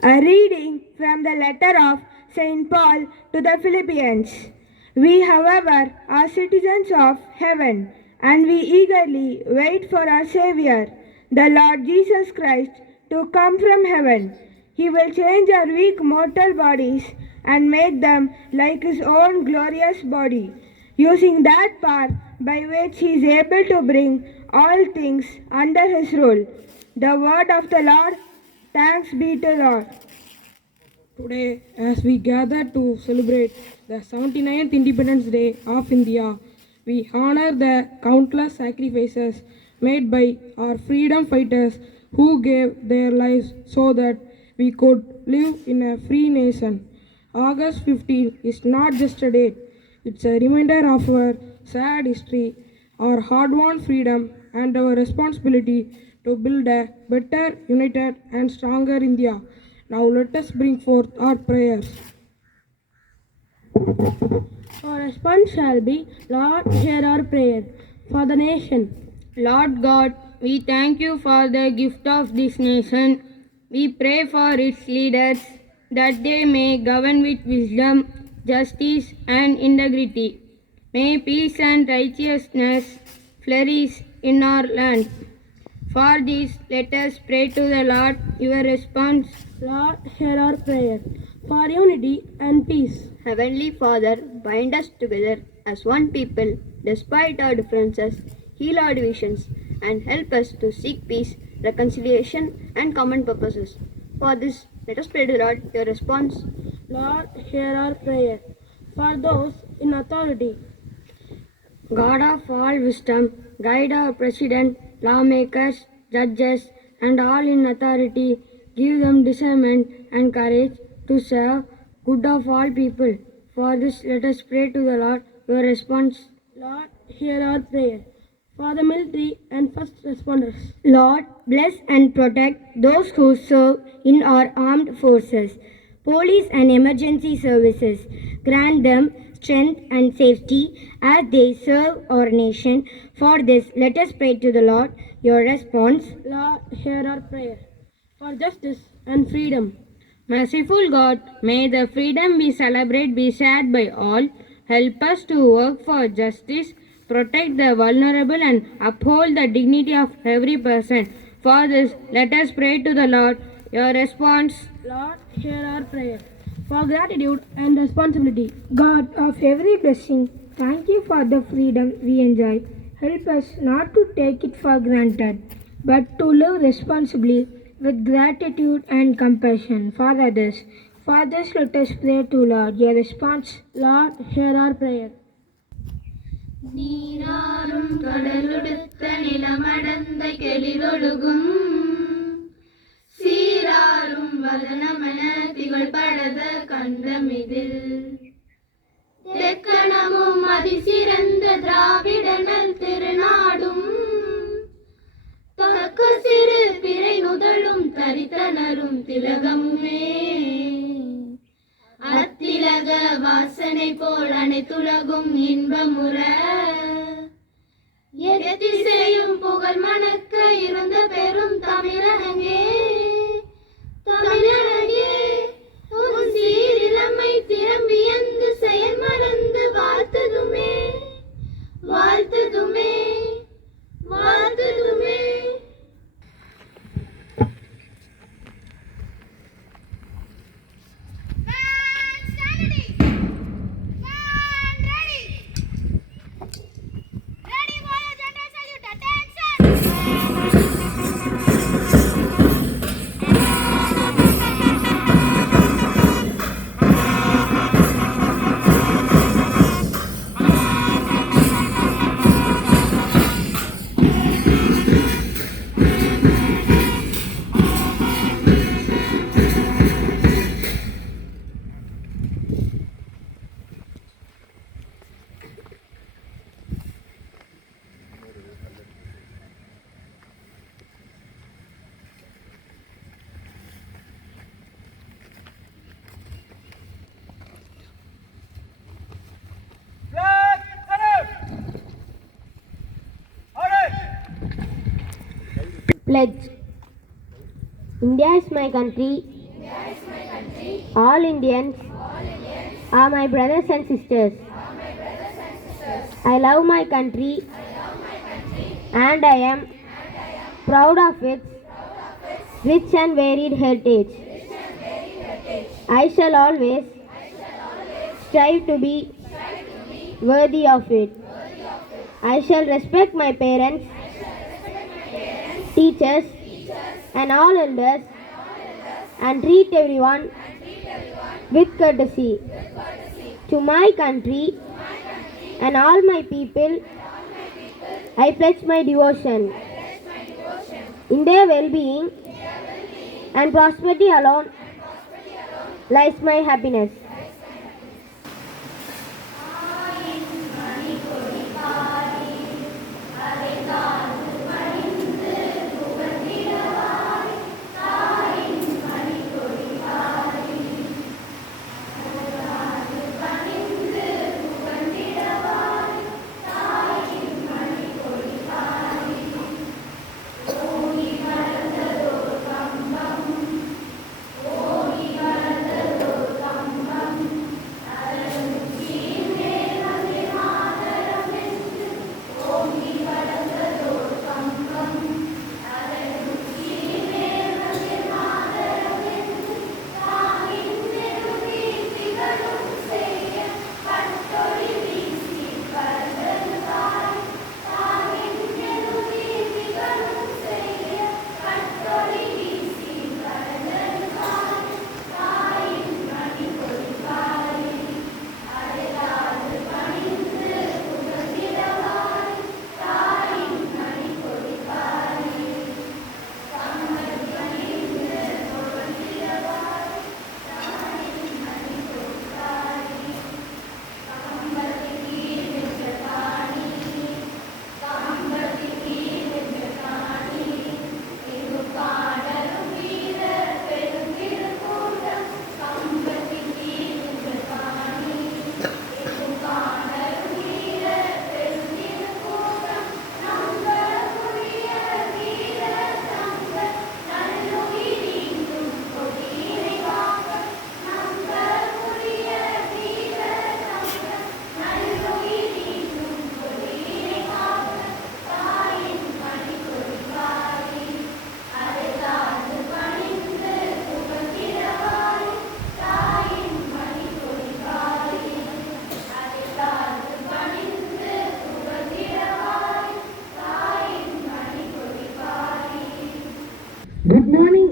A reading from the letter of St. Paul to the Philippians. We, however, are citizens of heaven, and we eagerly wait for our Savior, the Lord Jesus Christ, to come from heaven. He will change our weak mortal bodies and make them like His own glorious body, using that power by which He is able to bring all things under His rule. The word of the Lord. Thanks be to Lord. Today, as we gather to celebrate the 79th Independence Day of India, we honor the countless sacrifices made by our freedom fighters who gave their lives so that we could live in a free nation. August 15 is not just a date, it's a reminder of our sad history, our hard-won freedom, and our responsibility to build a better, united, and stronger India. Now let us bring forth our prayers. Our response shall be, Lord, hear our prayer. For the nation. Lord God, we thank you for the gift of this nation. We pray for its leaders that they may govern with wisdom, justice, and integrity. May peace and righteousness flourish in our land. For this, let us pray to the Lord. Your response. Lord, hear our prayer. For unity and peace. Heavenly Father, bind us together as one people, despite our differences, heal our divisions, and help us to seek peace, reconciliation, and common purposes. For this, let us pray to the Lord. Your response. Lord, hear our prayer. For those in authority. God of all wisdom, guide our president, lawmakers, judges, and all in authority. Give them discernment and courage to serve good of all people. For this, let us pray to the Lord. Your response. Lord, hear our prayer. for the military and first responders. Lord, bless and protect those who serve in our armed forces, police and emergency services. Grant them strength and safety as they serve our nation. For this, let us pray to the Lord. Your response. Lord, hear our prayer. For justice and freedom. Merciful God, may the freedom we celebrate be shared by all. Help us to work for justice, protect the vulnerable, and uphold the dignity of every person. For this, let us pray to the Lord. Your response. Lord, hear our prayer. For gratitude and responsibility. God of every blessing, thank you for the freedom we enjoy. Help us not to take it for granted, but to live responsibly with gratitude and compassion for others. For this, let us pray to Lord. Your response. Lord, hear our prayer. நீராறும் கடலுடுத்த நிலமடந்த கெளிரொழுகும் சீராறும் வதனமென திகழ்படத கண்டமிதில் தெக்கணமும் அதிசிறந்த திராவிடனல் திருநாடும் தக்க சிறு பிறை நுதலும் தரித்தனரும் திலகமுமே அத்திலக வாசனை போல் அனைத்துலகும் இன்பமுற எத்திசையும் புகழ் மணக்க இருந்த பெரும் தமிழகங்கே தமிழகங்கே உன் சீரிழமை திறம்பியந்து செயல் மறந்து வாழ்த்துதுமே வாழ்த்துதுமே வாழ்த்துதுமே. Pledge. India is my country. All Indians are my brothers and sisters. I love my country and I am proud of its rich and varied heritage. I shall always strive to be worthy of it. I shall respect my parents, teachers, and all elders, and treat everyone with courtesy. To my country and all my people, I pledge my devotion. In their well-being and prosperity alone lies my happiness.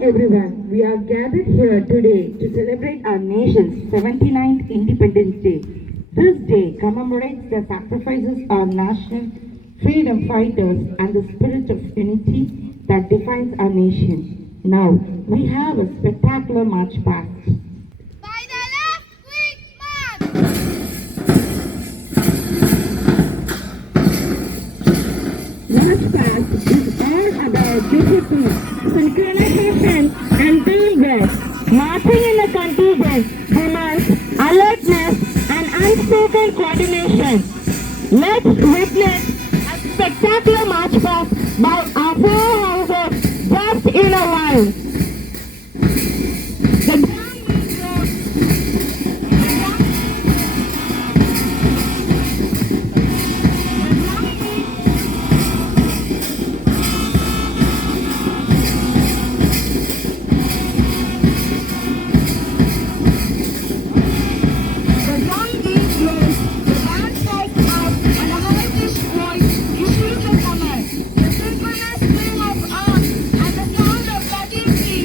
everyone. We are gathered here today to celebrate our nation's 79th Independence Day. This day commemorates the sacrifices of our national freedom fighters and the spirit of unity that defines our nation. Now, we have a spectacular march past. By the left, quick march! March past is all about discipline, synchronization, and teamwork. Marching in a contingent demands alertness and unspoken coordination. Let's witness a spectacular march past by our four houses just in a line. The The synchronous swing of arms and the sound of cutting teeth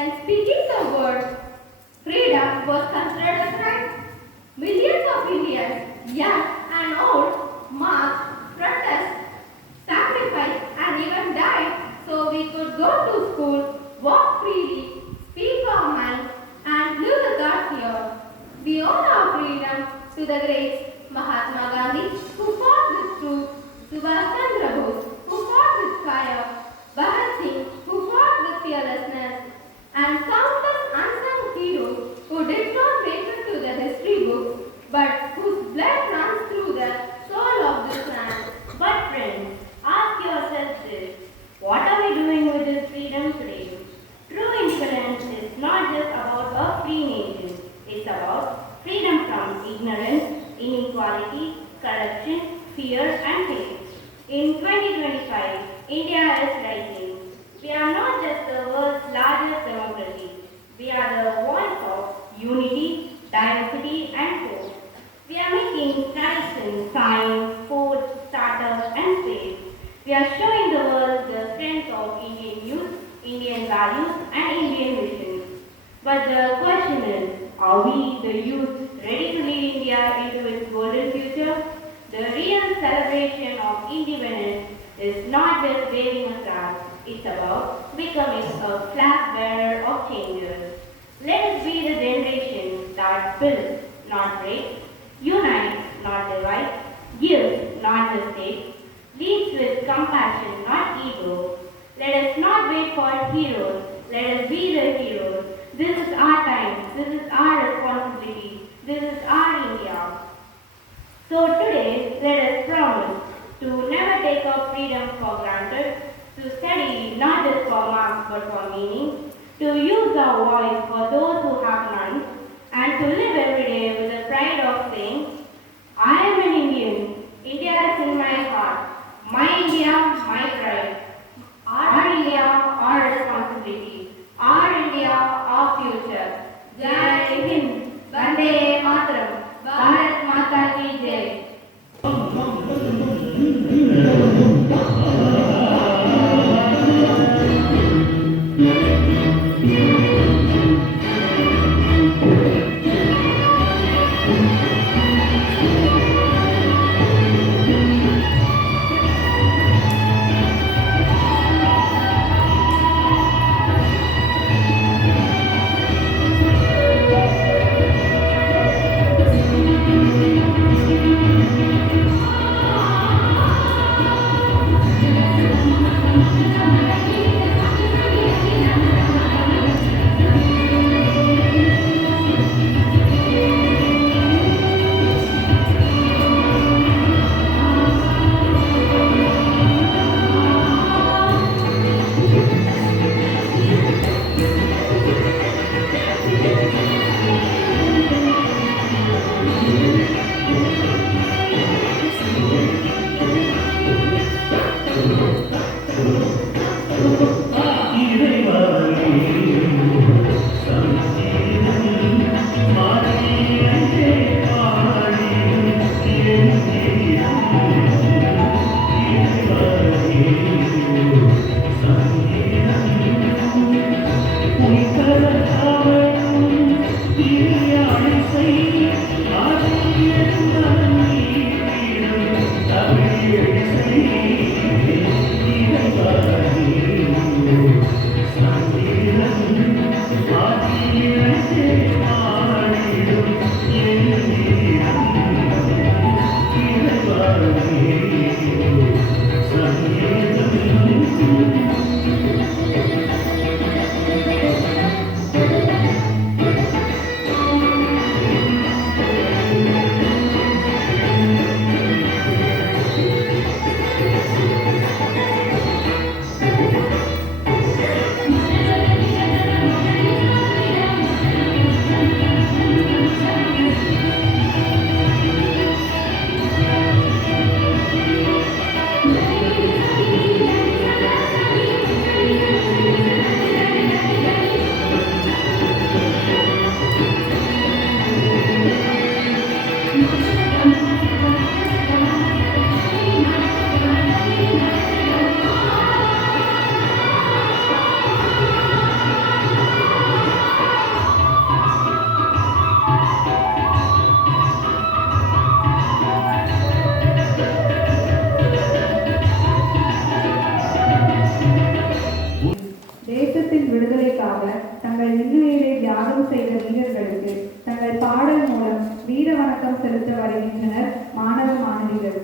when speaking the word freedom was considered a crime. Millions of Indians, young and old, marched, protested, sacrificed, and even died so we could go to school, walk freely, speak our minds, and live without fear. We owe our freedom to the great Mahatma Gandhi, who fought with truth, Subhash Chandra Bose, who fought with fire, Bhagat Singh, who fought with fearlessness, and countless unsung heroes who did not make it to the history books, but whose blood runs through the soul of this land. But friends, ask yourself this. What are we doing with this freedom today? True independence is not just about a free nation. It's about freedom from ignorance, inequality, corruption, fear and hate. In 2025, India is rising. We are not just the world's largest democracy. We are the voice of unity, diversity and hope. We are making strides in science, sports, startups and space. We are showing the world the strength of Indian youth, Indian values and Indian vision. But the question is, are we, the youth, ready to lead India into its golden future? The real celebration of independence is not just waving a flag, it's about becoming a flag bearer of changes. Let us be the generation that builds, not breaks, unites, not divides, gives, not just takes, leads with compassion, not ego. Let us not wait for heroes, let us be the heroes. This is our time, this is our responsibility, this is our India. So today, let us promise to never take our freedom for granted, to study not just for marks but for meaning, to use our voice for those who have none, and to live every day with the pride of saying, I am an Indian, India is in my heart, my India, my pride, our India, our responsibility, our India, our future. Jai Hind, Vande Mataram, Bharat Mata Ki Jai. தேசத்தின் விடுதலைக்காக தங்கள் இன்னுயிரை தியாகம் செய்த வீரர்களுக்கு தங்கள் பாடல் மூலம் வீர வணக்கம் செலுத்த வருகின்றனர் மாணவ மாணவிகள்.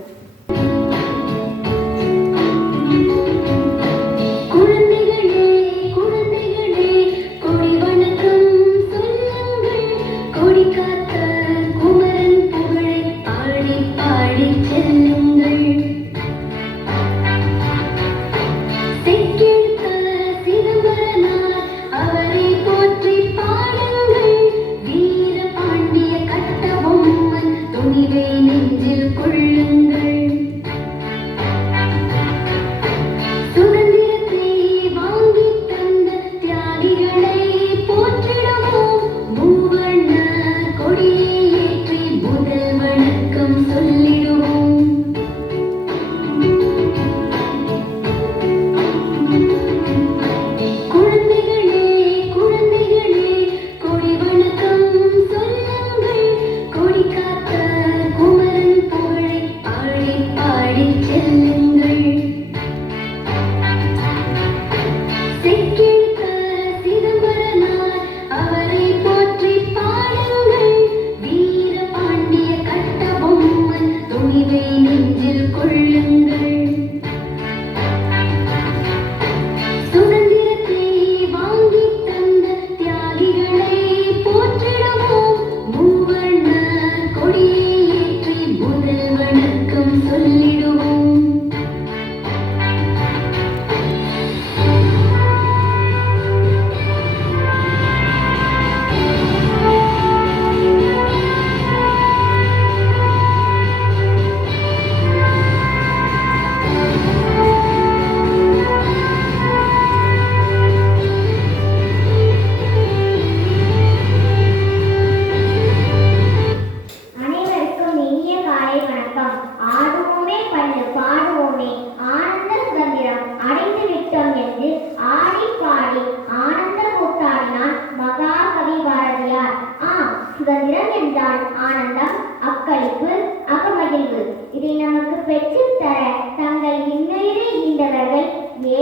சுதந்திரம் என்றால் ஆனந்தம், அக்களிப்பு, அகமகிழ்வு. இதை நமக்கு பெற்றுத் தர தங்கள் இன்னுயிரை ஈந்தவர்கள்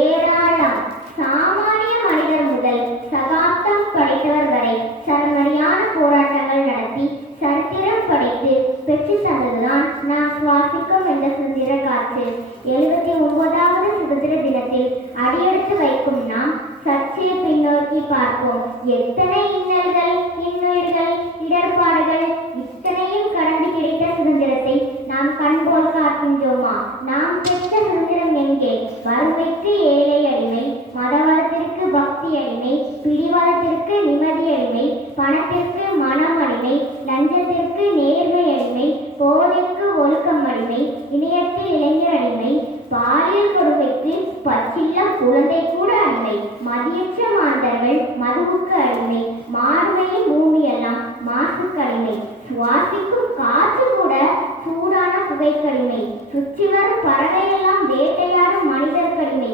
ஏராளம். சாமானிய மனிதர் முதல் சகாப்தம் படைத்தவர் வரை சரமரியான போராட்டங்கள் நடத்தி சரித்திரம் படைத்து பெற்று தந்ததுதான் நாம் சுவாசிக்கும் இந்த சுதந்திர காற்று. 79வது சுதந்திர தினத்தில் அடியெடுத்து வைக்கும் நாம் சற்றே பின்னோக்கி பார்ப்போம். எத்தனை இன்னல்கள், இன்னுயிர்கள், இடர்பாடுகள், இத்தனையும் கடந்து கிடைத்த சுதந்திரத்தை நாம் கண்போல் காக்கின்றோமா? நாம் பெற்ற சுதந்திரம் எங்கே? வறுமைக்கு ஏழை அடிமை, மதவாதத்திற்கு பக்தி அடிமை, பிடிவாதத்திற்கு நிம்மதி அடிமை, பணத்திற்கு மனம் அடிமை, லஞ்சத்திற்கு நேர்மை அடிமை, போதைக்கு ஒழுக்கம் அடிமை, இணையத்தில் இளைஞர் அடிமை, பாலியல் கொடுமைக்கு பச்சில்லம் குழந்தை கூட அடிமை, மதியற்ற மாந்தர்கள் மதுவுக்கு அடிமை, மார்மையின் பூமியெல்லாம் மாசுக்கு அடிமை, சுவாசிக்கும் காற்று கூட சூடான புகைக்கடிமை, சுற்றி வரும் பறவையெல்லாம் வேட்டையாடும் மனிதர்கடிமை.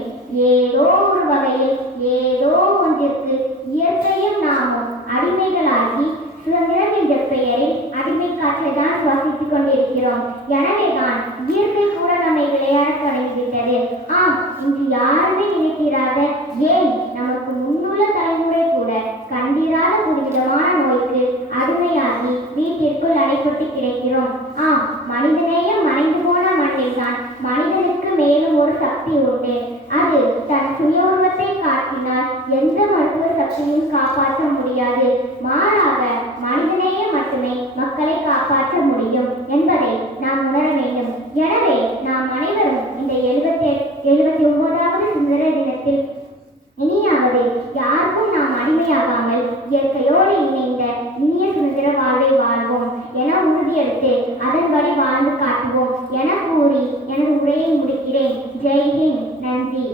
ஏதோ ஒரு வகையில் ஏதோ ஒன்றிற்கு இயற்கையும் நாமும் அடிமைகளாகி சுதந்திரம் என்ற பெயரில் அடிமை காற்றை தான் சுவாசித்துக் கொண்டிருக்கிறோம். எனவேதான் இயற்கை கூட நம்மை விளையாட தொடங்கிவிட்டது. ஆம், இன்று யாருமே நினைக்கிறாத, ஏன் நமக்கு முன்னுள்ள தலைமுறை கூட கண்டிராத புதுவிதமான நோய்க்கு அடிமையாகி வீட்டிற்குள் அடைப்பட்டு கிடைக்கிறோம். ஆம், மனிதநேயம் மறைந்து போன மண்ணில் தான் மனிதனுக்கு மேலும் ஒரு சக்தி உண்டு. அது தன் சுய உருவத்தை காட்டினால் எந்த மருத்துவ சக்தியும் காப்பாற்ற முடியாது. மாறாக மனிதநேயம் மட்டுமே மக்களை காப்பாற்ற முடியும் என்பதை நாம் உணர வேண்டும். எனவே நாம் அனைவரும் இந்த 79வது சுதந்திர தினத்தில் இனியாவது யாருக்கும் நாம் அடிமையாகாமல் இயற்கையோடு இணைந்த இனிய சுதந்திர வாழ்வை வாழ்வோம் என உறுதியெடுத்து அதன்படி வாழ்ந்து காட்டுவோம் என கூறி எனது உரையை முடிக்கிறேன். ஜெய்ஹிந்த். நன்றி.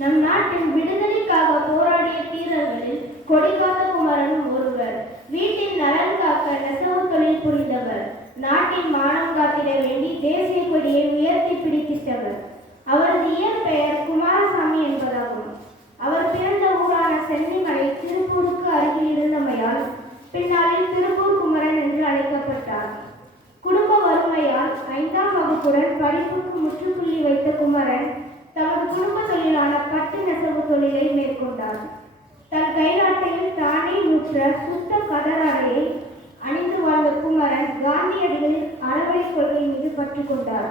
நம் நாட்டின் விடுதலைக்காக போராடிய வீரர்களில் கொடிகாத்த குமரன் ஒருவர். வீட்டின் நலன் காக்க நெசவு தொழில் புரிந்தவர். நாட்டின் மானம் காத்திட வேண்டி தேசிய கொடியை உயர்த்தி பிடித்திட்டவர். அவரது இயற்பெயர் குமாரசாமி என்பதாகும். அவர் பிறந்த ஊரான சென்னிமலை திருப்பூருக்கு அருகில் இருந்தமையால் பின்னாளில் திருப்பூர் குமரன் என்று அழைக்கப்பட்டார். குடும்ப வறுமையால் 5ஆம் வகுப்புடன் படிப்புக்கு முற்றுப்புள்ளி வைத்த குமரன் தமது குடும்ப தொழிலான பட்டு கொண்டார். தன் கைநாட்டையில் தானே நூற்ற சுத்த கதராடையை அணிந்து வாழ்ந்த குமரன் காந்தியடிகளின் அறவழி கொள்கை மீது பற்று கொண்டார்.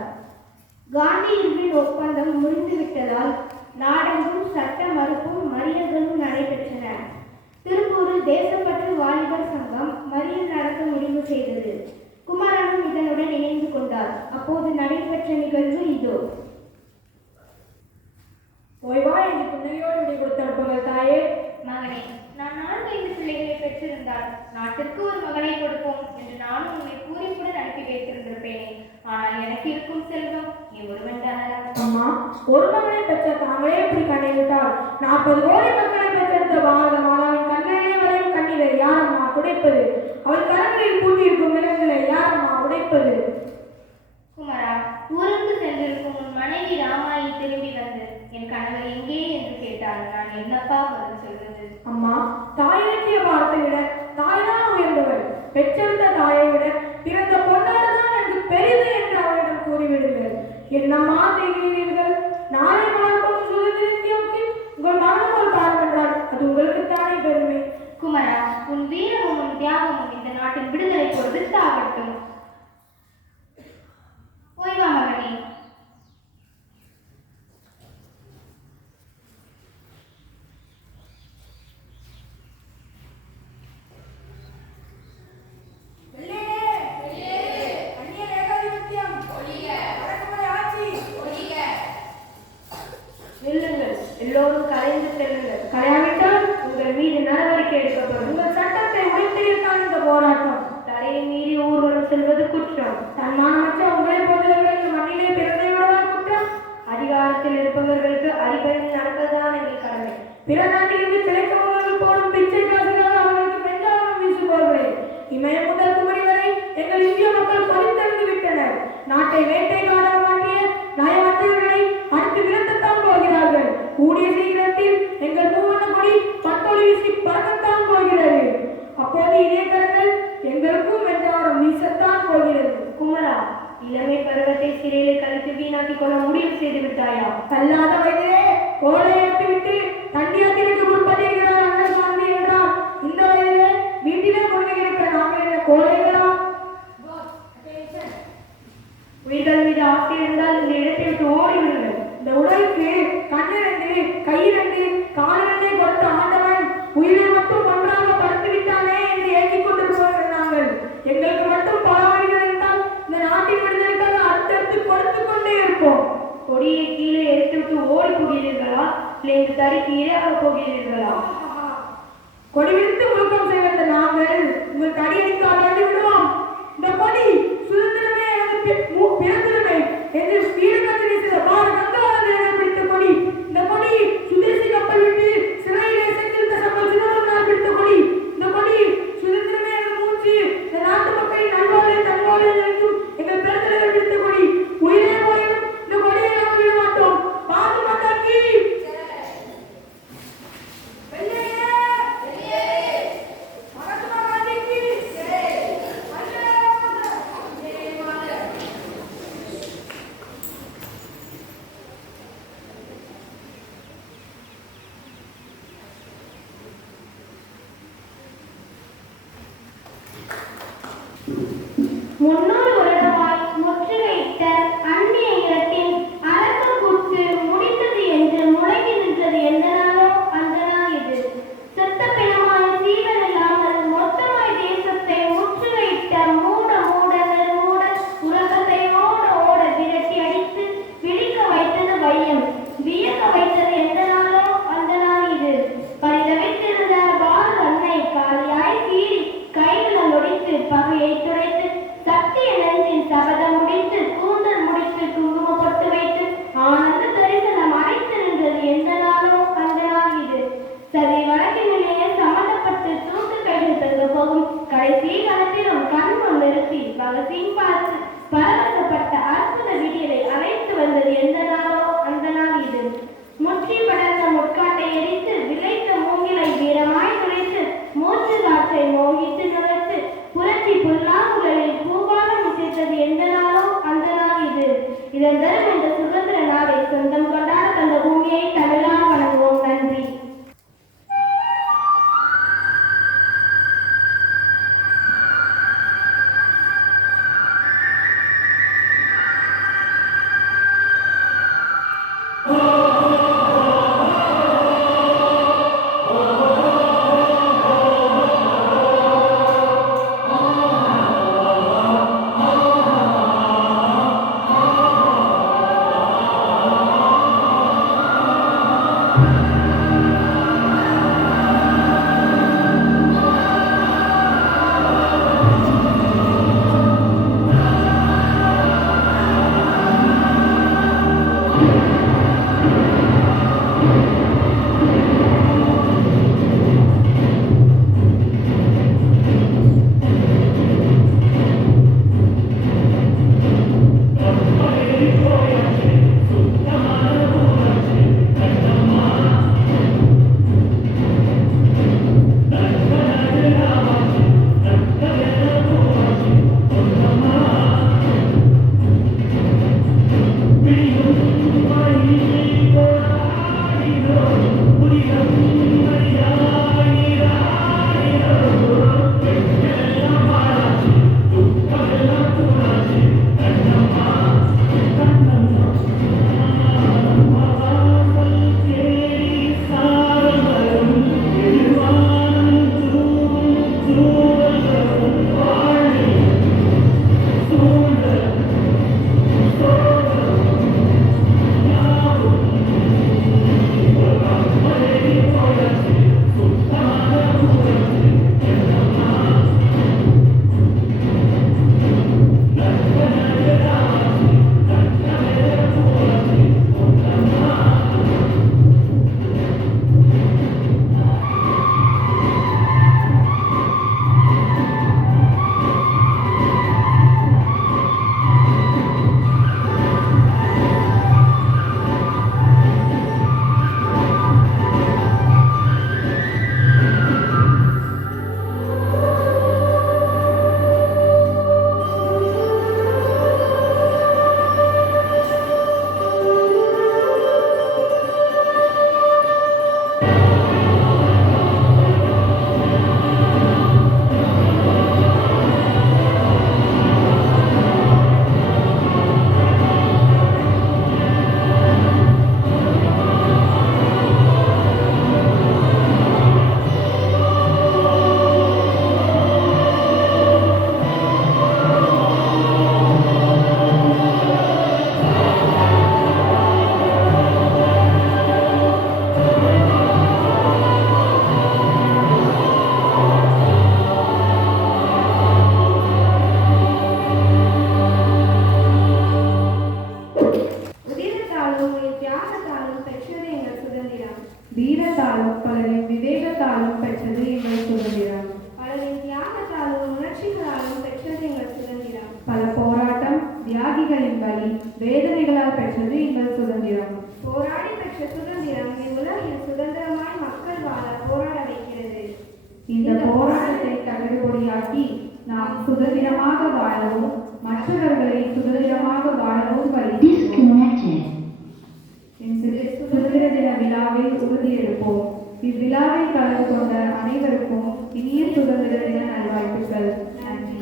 காந்தி இருவின் ஒப்பந்தம் முடிந்துவிட்டதால் நாடெங்கும் சட்ட மறுப்பும் மறியல்களும் நடைபெற்றன. திருப்பூரில் தேசப்பற்று வாலிபர் சங்கம் மறியல் நடத்த முடிவு செய்தது. குமரனும் இதனுடன் இணைந்து கொண்டார். அப்போது நடைபெற்ற நிகழ்வு இதோ. ஓய்வா என்று புன்னகையோடு விடை கொடுத்த அனுப்புங்கள் தாயே. மகனே, நான் 4-5 பிள்ளைகளை பெற்றிருந்தால் நாட்டிற்கு ஒரு மகனை கொடுப்போம் என்று நானும் உன்னை பூரிப்புடன் அனுப்பி வைத்திருந்திருப்பேனே. ஆனால் எனக்கு இருக்கும் செல்வம் நீ ஒருவன் தானடா. அம்மா, ஒரு மகனை பெற்ற தாங்களே இப்படி கண்ணீரிட்டால் 40 கோடி மக்களை பெற்றெடுத்த பாரத மாதாவின் கண்ணிலே வரையும் கண்ணீரை யாரம்மா துடைப்பது? அவள் கரங்களில் பூட்டியிருக்கும் விலங்குகளை யாரம்மா உடைப்பது? குமரா, ஊருக்கு சென்றிருக்கும் உன் மனைவி ராமாயி திரும்பி வந்து என் கணவர் எங்கே என்று கேட்டால் நான் என்னப்பா பதில் சொல்வது? அம்மா, தாயிலக்கிய வார்த்தை விட தாய்தான் உயர்ந்தவள். பெற்றெடுத்த தாயை விட பிறந்த பொன்னாடுதான் எனக்கு பெரிது என்று அவளிடம் கூறிவிடுங்கள். என்னம்மா செய்கிறீர்கள்? நாளை வளர்க்கும் சுதந்திரத்திற்கு உங்கள் மரணம் ஒரு காரணம் என்றால் அது உங்களுக்குத்தானே பெருமை. குமரா, உன் வீரமும் உன் தியாகமும் இந்த நாட்டின் விடுதலை ஒரு வித்தாகட்டும். ஓய்வா மகனே. நில்லுங்கள், எல்லோரும் கலைந்து செல்லுங்கள். கலையாவிட்டால் உங்கள் மீது நடவடிக்கை எடுக்கப்படும். உங்கள் சட்டத்தை உடைத்தெறியத்தான் இந்த போராட்டம். தடையை மீறி ஊர்வலம் செல்வது குற்றம். தன்மானமற்ற உங்களை போன்றவர்கள் இந்த மண்ணிலே பிறந்ததை விடவா குற்றம்? அதிகாரத்தில் இருப்பவர்களுக்கு அடிபணிந்து நடப்பதுதான் எங்கள் கடமை. பிற நாட்டிலிருந்து பிழைப்பவர்கள் போடும் பிச்சை காசுகளாக அவர்களுக்கு வெஞ்சாலம் வீசுபவர்களே, இமயம் முதல் குமரி வரை எங்கள் இந்திய மக்கள் பறித்தெறிந்து விட்டனர். நாட்டை வேட்டைக்காரர் மாற்றிய நயமற்றவர்களை அடுத்து விரட்டத்தான் போகிறார்கள். கூடிய சீக்கிரத்தில் எங்கள் மூவண்ண கொடி பட்டொளி வீசி பறக்கத்தான் போகிறது. அப்போது இதே கரங்கள் எங்களுக்கும் வெஞ்சாரம் வீசத்தான் போகிறது. குமரா, இளமை பருவத்தை சிறையில் கழித்து வீணாக்கிக் கொள்ள முடிவு செய்து விட்டாயா? கல்லாத வயதிலே கோலை எடுத்துவிட்டு தண்டியாத்திற்கு முற்பட்டிருக்கிறார் அண்ணல் காந்தி என்றால் இந்த வயதிலே வீட்டிலே கொண்டு இருக்கிற நாங்கள் என்ன கோலைகளா? உயிர்கள் மீது ஆசை இருந்தால் இந்த இடத்தை விட்டு ஓடிவிடுங்கள். இந்த உடலுக்கு கண்ணிரண்டு கையிரண்டு காலிரண்டை கொடுத்த ஆண்டவன் உயிரை மட்டும் ஒன்றாக படுத்து விட்டானே என்று ஏங்கிக் கொண்டிருப்பவர்கள் நாங்கள். எங்களுக்கு மட்டும் பராமரிகள் இருந்தால் இந்த நாட்டின் விடுதலுக்காக அடுத்தடுத்து கொடுத்து கொண்டே இருப்போம். கொடியை கீழே எடுத்துவிட்டு ஓடி போகிறீர்களா, இல்லை இந்த தறிக்கு இரையாக போகிறீர்களா? கொடி விடுத்து முழுக்கம் செய்த நாங்கள் உங்கள் தடியடிக்காக விடுவோம். இந்த கொடி சுதந்திரமே எனது பிறந்திருமை என்று வீரகத்தினை செய்த பாரத கங்காதரன் பிடித்த கொடி. இந்த கொடி சுதேசி கப்பல் விட்டு சிறையிலே சென்றிருந்த சம்பல் சிதம்பரம் பிடித்த கொடி. இந்த கொடி சுதந்திரமே எனது மூச்சு. இந்த நாட்டு மக்களின் நல்வாழ்வை தன்வாழ்வை நினைக்கும் எங்கள் பெருந்தலைவர் பிடித்த கொடி. உயிரே போயிடும் இந்த கொடியை நாம் விட மாட்டோம். பாரத மாதாக்கு முன்னூறு வருடமாய் முற்றுகையிட்ட அந்நிய இனத்தின் அரசக்கூற்று முடிந்தது என்று முழங்கி நின்றது எந்த நாளோ அந்த நாள் இது. செத்த பிணமாய் சீவன் இல்லாமல் மொத்தமாய் தேசத்தை முற்றுகையிட்ட மூட உலகத்தை ஓட விரட்டி அடித்து விழிக்க வைத்தது வையம், வியக்க வைத்தது எந்த நாளோ அந்த நாள் இது. பரிதவித்திருந்த பாரத அன்னை காலியாய் சீறி கைகளை ஒடித்து பகையை துடைத்து சத்திய நெஞ்சின் சபதம் முடித்து கூந்தல் முடித்து குங்கும பொட்டு வைத்து ஆனந்த தரிசனம் அடைத்து நின்றது எந்த நாளோ அந்த நாள் இது. சரி வழக்கினிலேயே சம்பந்தப்பட்டு தூக்கு கைகள் தங்க போகும் கடைசி காலத்திலும் கண்முன் நிறுத்தி பகத்சிங் பார்த்து பரவசப்பட்ட அற்புத விடியலை அழைத்து வந்தது எந்த நாளோ அந்த நாள் இது. முற்றி படர்ந்த முட்காட்டை எரித்து விளைத்த மூங்கிலை வீரமாய் துளைத்து மூச்சு காற்றை மோகித்து நுழைத்து புரட்சி புல்லாங்குழலில் பூபாலம் இசைத்தது எந்த நாளோ அந்த நாள் இது. இதன் தரும் இந்த சுதந்திர நாளை சொந்தம் கொண்டாட தந்த பூமியை தமிழால் வணங்குவோம். நன்றி. வீரத்தாலும் பலரின் விவேகத்தாலும் பெற்றது எங்கள் சுதந்திரம். பலரின் தியாகத்தாலும் உணர்ச்சிகளாலும் பெற்றது எங்கள் சுதந்திரம். பல போராட்டம் தியாகிகளின் வழி வேதனைகளால் பெற்றது எங்கள் சுதந்திரம். போராடி பெற்ற சுதந்திரம் இவ்வுலகில் சுதந்திரமாய் மக்கள் வாழ போராட வைக்கிறது. இந்த போராட்டத்தை தகடுபொடியாக்கி நாம் சுதந்திரமாக வாழவும் மற்றவர்களை சுதந்திரமாக வாழவும் சுதந்திர தின விழாவில் உறுதியெடுப்போம். இவ்விழாவில் கலந்து கொண்ட அனைவருக்கும் இனிய சுதந்திர தின நல்வாழ்த்துக்கள். நன்றி.